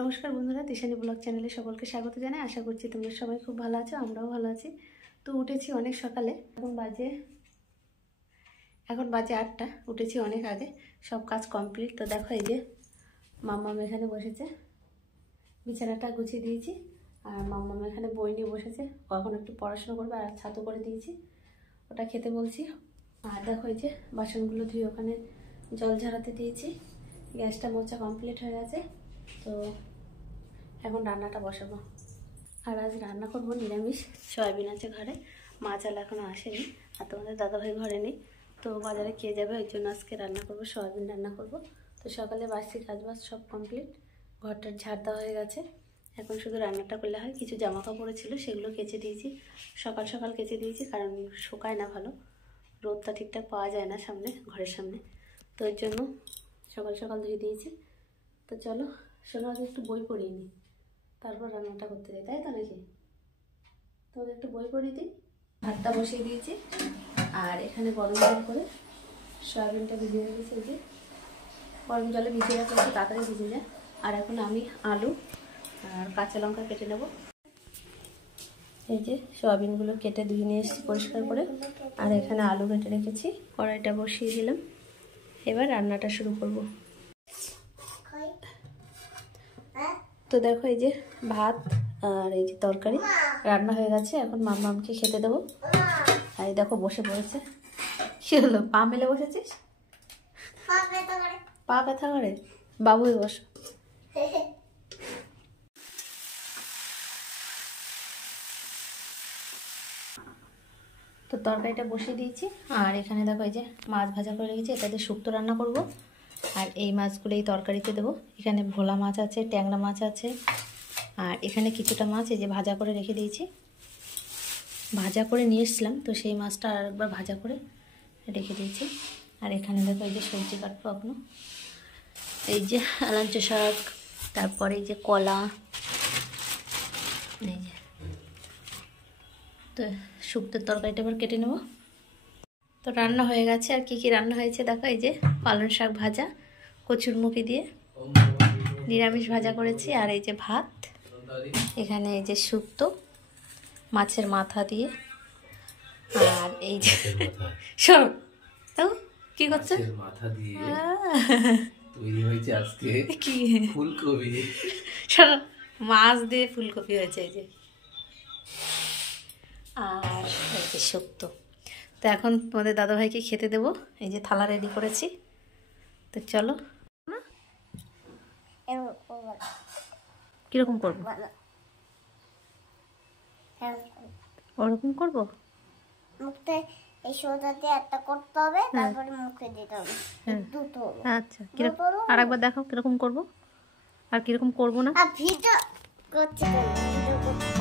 নমস্কার বন্ধুরা, তিশানি ব্লগ চ্যানেলে সকলকে স্বাগত জানাই। আশা করছি তোমরা সবাই খুব ভালো আছো, আমরাও ভালো আছি। তো উঠেছি অনেক সকালে, এখন বাজে 8টা। উঠেছি অনেক আগে, সব কাজ কমপ্লিট। তো দেখো এই যে মাম্মাম এখানে বসেছে, বিছানাটা গুছিয়ে দিয়েছি। আর মাম্মাম এখানে বই নিয়ে বসেছে, কখন একটু পড়াশোনা করবে। আর ছাতু করে দিয়েছি, ওটা খেতে বলছি। আর দেখো এই যে বাসনগুলো ধুয়ে ওখানে জল ঝরাতে দিয়েছি। গ্যাসটা মোছা কমপ্লিট হয়ে গেছে। তো এখন রান্নাটা বসাবো। আর আজ রান্না করবো নিরামিষ। সয়াবিন আছে ঘরে, মাছ আলা এখনো আসেনি। আর তোমাদের দাদাভাই ঘরে নেই, তো বাজারে খেয়ে যাবে, ওই জন্য আজকে রান্না করবো, সয়াবিন রান্না করব। তো সকালে বাসি কাজবাজ সব কমপ্লিট, ঘরটার ঝাড় দেওয়া হয়ে গেছে। এখন শুধু রান্নাটা করলে হয়। কিছু জামা কাপড় ছিল, সেগুলো কেচে দিয়েছি, সকাল সকাল কেচে দিয়েছি, কারণ শুকায় না ভালো, রোদটা ঠিকঠাক পাওয়া যায় না সামনে, ঘরের সামনে। তো ওই জন্য সকাল সকাল ধুয়ে দিয়েছি। তো চলো শোনো, আগে একটু বই পড়িয়ে নিই, তারপর রান্নাটা করতে যাই, তাই তো নাকি? তোমাকে একটু বই পড়িয়ে দিই। ভাতটা বসিয়ে দিয়েছি, আর এখানে গরম জল করে সয়াবিনটা ভিজিয়ে রেখেছি। এই যে গরম জলে ভিজিয়ে রাখলে একটু তাড়াতাড়ি ভিজে যায়। আর এখন আমি আলু আর কাঁচা লঙ্কা কেটে নেব। এই যে সয়াবিনগুলো কেটে ধুয়ে নিয়ে এসেছি পরিষ্কার করে। আর এখানে আলু কেটে রেখেছি, কড়াইটা বসিয়ে দিলাম। এবার রান্নাটা শুরু করব। তো দেখো এই যে ভাত আর এই যে তরকারি রান্না হয়ে গেছে। এখন মাম্মামকে খেতে দেবো। আর এই দেখো বসে পড়েছে। কি হলো, পা মেলে বসেছিস? পা ব্যথা করে? বাবুই বসো। তো তরকারিটা বসিয়ে দিয়েছি। আর এখানে দেখো এই যে মাছ ভাজা করে রেখেছি, এটা দিয়ে শুক্তো রান্না করব। আর এই মাছগুলো এই তরকারিতে দেবো। এখানে ভোলা মাছ আছে, ট্যাংরা মাছ আছে, আর এখানে কিছুটা মাছ এই যে ভাজা করে রেখে দিয়েছি। ভাজা করে নিয়ে এসছিলাম, তো সেই মাছটা আর একবার ভাজা করে রেখে দিয়েছি। আর এখানে দেখো এই যে সবজি কাটবো এখনো, এই যে আলাঞ্চ শাক, তারপরে এই যে কলা, এই যে। তো শুক্তোর তরকারিটা এবার কেটে নেব। তো রান্না হয়ে গেছে। আর কি কি রান্না হয়েছে দেখো, এই যে পালং শাক ভাজা কচুরমুখি দিয়ে, নিরামিষ ভাজা করেছি। আর এই যে ভাত, এখানে এই যে শুক্তো মাছের মাথা দিয়ে। আর এই যে শোনো তো কি করছো, মাথা দিয়ে তৈরি হয়েছে আজকে কি ফুলকপি। শোনো, মাছ দিয়ে ফুলকপি হয়েছে এই যে। আর এই যে শুক্তো। তো এখন তোমাদের দাদাভাইকে খেতে দেবো। এই যে থালা রেডি করেছি। তো চলো, কিরকম করবো? ওরকম করবো। মুখে এই সোজা দিয়ে একটা করতে হবে, তারপরে মুখে দিতে হবে দুটো। আচ্ছা, কিরকম আর একবার দেখাও কিরকম করবো, আর কিরকম করবো না। আর ভিডিও করছি, ভিডিও করছি।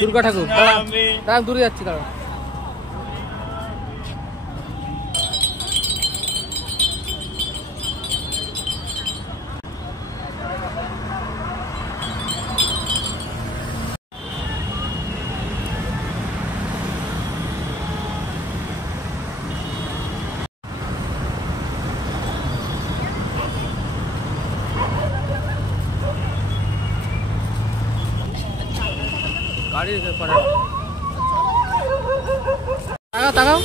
দুর্গা ঠাকুর, দাঁড়া দূরে যাচ্ছি, দাঁড়া। তাকাও তাকাও।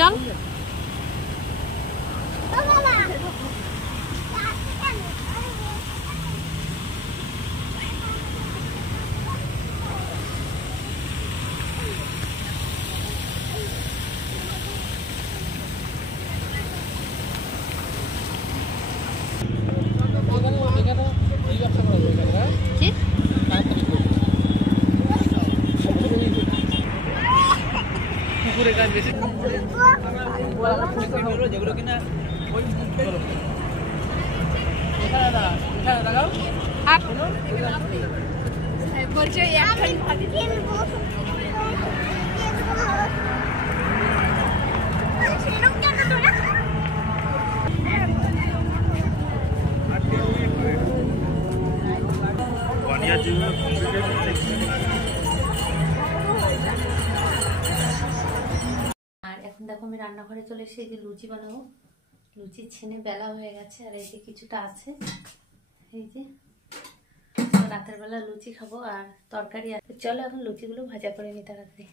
চল পুকুরের কাজ বেশি যেগুলো কিনা বলছে আর এখন দেখো আমি রান্নাঘরে চলে এসে এই যে লুচি বানাবো। লুচি ছেনে বেলা হয়ে গেছে আর এই যে কিছুটা আছে, এই যে রাতের বেলা লুচি খাবো আর তরকারি আছে। চলো এখন লুচিগুলো ভাজা করে নিই তাড়াতাড়ি।